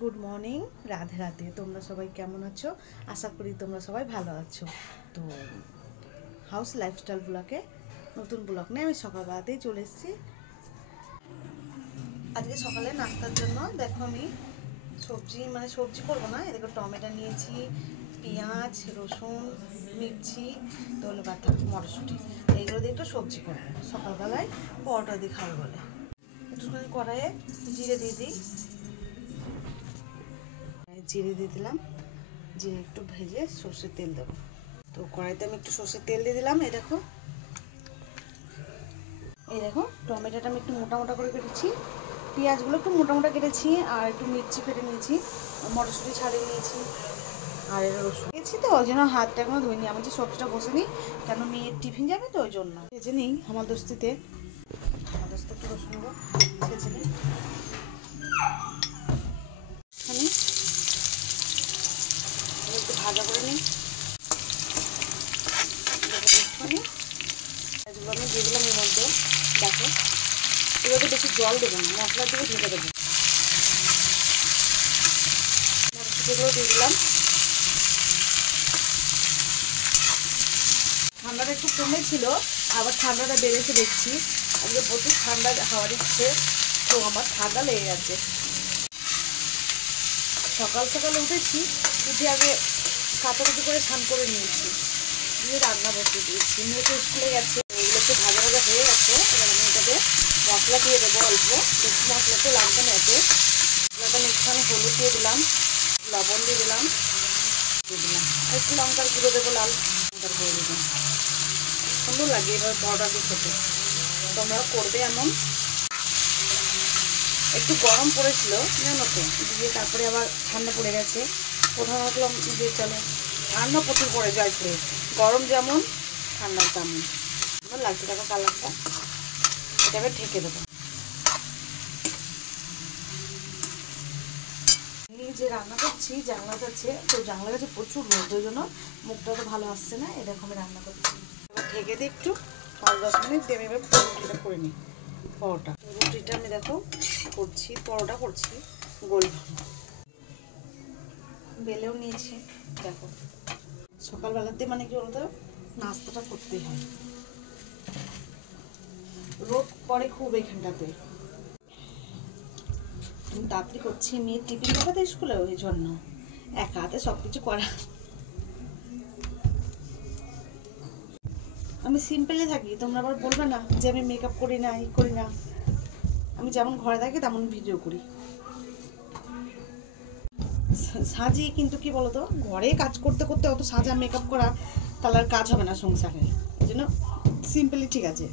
Good morning, Radhe Radhe. তোমরা সবাই কেমন আছো? আশা করি তোমরা সবাই ভালো আছো। তো হাউস লাইফস্টাইল ব্লগে নতুন ব্লগ নিয়ে আমি সকালবেলাতেই চলে এসেছি। আজকে সকালে নাস্তার জন্য দেখো আমি সবজি করবো না, এদিকে টমেটো নিয়েছি, পেঁয়াজ, রসুন, মির্চি, ধনে পাতা, মটরশুঁটি, এইগুলো দিয়ে একটু সবজি করবো। সকালবেলায় পরোটা দিয়ে খাবো বলে একটুখানি কড়াইয়ে জিরে দিয়ে দিই। জিরে দিয়ে দিলাম, জিরে একটু ভেজে সর্ষের তেল দেবো। তো কড়াইতে আমি একটু সর্ষের তেল দিয়ে দিলাম। এই দেখো টমেটোটা আমি একটু মোটা মোটা করে কেটেছি, পেঁয়াজগুলো একটু মোটা মোটা কেটেছি, আর একটু মির্চি ফেটে নিয়েছি, মটরশুঁটি ছাড়িয়ে নিয়েছি, আর এর রসুন দিয়েছি। তো ওই জন্য হাতটা এখনো ধুইনি, আমার যে সবজিটা বসে নিই, কেন মেয়ের টিফিন যাবে তো ওই জন্য ভেজে নিই। আমার দোস্তিতে একটু রসুন ভেজে নিই। একটু ভাজা করে নিই। এগুলো আমি দিয়ে দিলাম এর মধ্যে। দেখো এগুলোতে বেশি জল দেবো না, মশলা দিয়ে ঢেকে দেবো। মটরশুঁটিগুলো দিয়ে দিলাম। ঠান্ডাটা একটু কমেছিল, আবার ঠান্ডাটা বেড়েছে দেখছি। আজকে প্রচুর ঠান্ডা হাওয়া দিচ্ছে, তো আমার ঠান্ডা লেগে গেছে। সকাল সকালে উঠেছি, উঠে আগে কাটাকুটি করে স্নান করে নিয়েছি, দিয়ে রান্না বসিয়ে দিয়েছি। মেয়ে তো স্কুলে গেছে। এগুলো একটু ভাজা ভাজা হয়ে গেছে। এবার আমি এটাতে মশলা দিয়ে দেবো অল্প, বেশি মশলা তো লাগবে না এতে। মশলাটা একটুখানি হলুদ দিয়ে দিলাম, লবণ দিয়ে দিলাম, আর একটু লঙ্কার গুঁড়ো দেবো, লাল লঙ্কার গুঁড়ো দেবো। সুন্দর লাগে এবার পরোটা দিয়ে খেতে, তোমরাও করবে এমন। একটু গরম পড়েছিল জানো তো, দিয়ে তারপরে আবার ঠান্ডা পড়ে গেছে। কোথাও ভাবলাম যে চলো, ঠান্ডা প্রচুর পড়ে জয়পুরে, গরম যেমন ঠান্ডা তেমন। আমার লাগছে দেখো কালারটা। এটাকে ঢেকে দেবো। এই যে রান্না করছি, জানলা আছে, তো জানলা কাছে প্রচুর রোদ, ওই জন্য মুখটা তো ভালো আসছে না। এরকম আমি রান্না করছি। এবার ঢেকে দিই একটু 5-10 মিনিট, দিয়ে আমি এবার রুটিটা করে নিই। পরোটা রুটিটা আমি দেখো করছি, পরোটা করছি গোল বেলেও নিয়েছি। দেখো সকালবেলাতে মানে কি বলতো, নাস্তাটা করতেই হয়, রোদ পড়ে খুব এখানটাতে। আমি তাড়াতাড়ি করছি, মেয়ের টিফিন দেখাতে স্কুলে, ওই জন্য একা হাতে সব কিছু করা। আমি সিম্পলি থাকি, তোমরা আবার বলবে না যে আমি মেকআপ করি না, এই করি না। আমি যেমন ঘরে থাকি তেমন ভিডিও করি, সাজি। কিন্তু কি বলতো, ঘরে কাজ করতে করতে অত সাজা মেকআপ করা তাহলে আর কাজ হবে না সংসারে। এই জন্য সিম্পলি ঠিক আছে।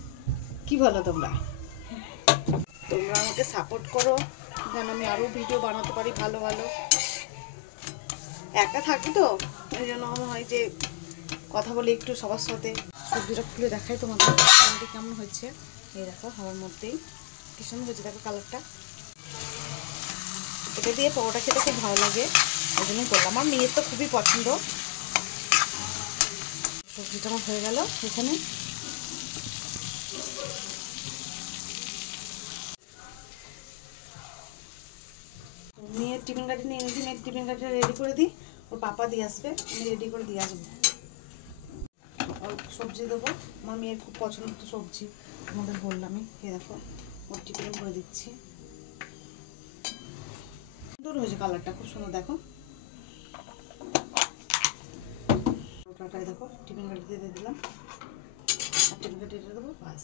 কি বলো তোমরা? তোমরা আমাকে সাপোর্ট করো যেন আমি আরও ভিডিও বানাতে পারি ভালো ভালো। একা থাকি তো এই জন্য হয় যে কথা বলি একটু সবার সাথে। সবজিটা খুলে দেখাই তোমাদের কেমন হয়েছে। এই দেখো হাওয়ার মধ্যেই কি সুন্দর হয়েছে, দেখো কালারটা। এটা দিয়ে পরোটা খেতে খুব ভালো লাগে, ওই জন্যই করলাম। আমার মেয়ের তো খুবই পছন্দ। সবজিটা আমার হয়ে গেল এখানে। মেয়ের টিফিন কাটি নিয়ে এনেছি, মেয়ের টিফিন কাটিটা রেডি করে দিই। ওর পাপা দিয়ে আসবে, আমি রেডি করে দিয়ে আসবো। সবজি দেবো, আমার মেয়ের খুব পছন্দের সবজি, তোমাদের বললামই। এ দেখো ওর টিফিন করে দিচ্ছি। সুন্দর হয়েছে কালারটা, খুব সুন্দর। দেখো ওটাটাই দেখো টিফিন কাটিতে দিয়ে দিলাম, আর টিফিন কাটিয়ে দেবো, বাস।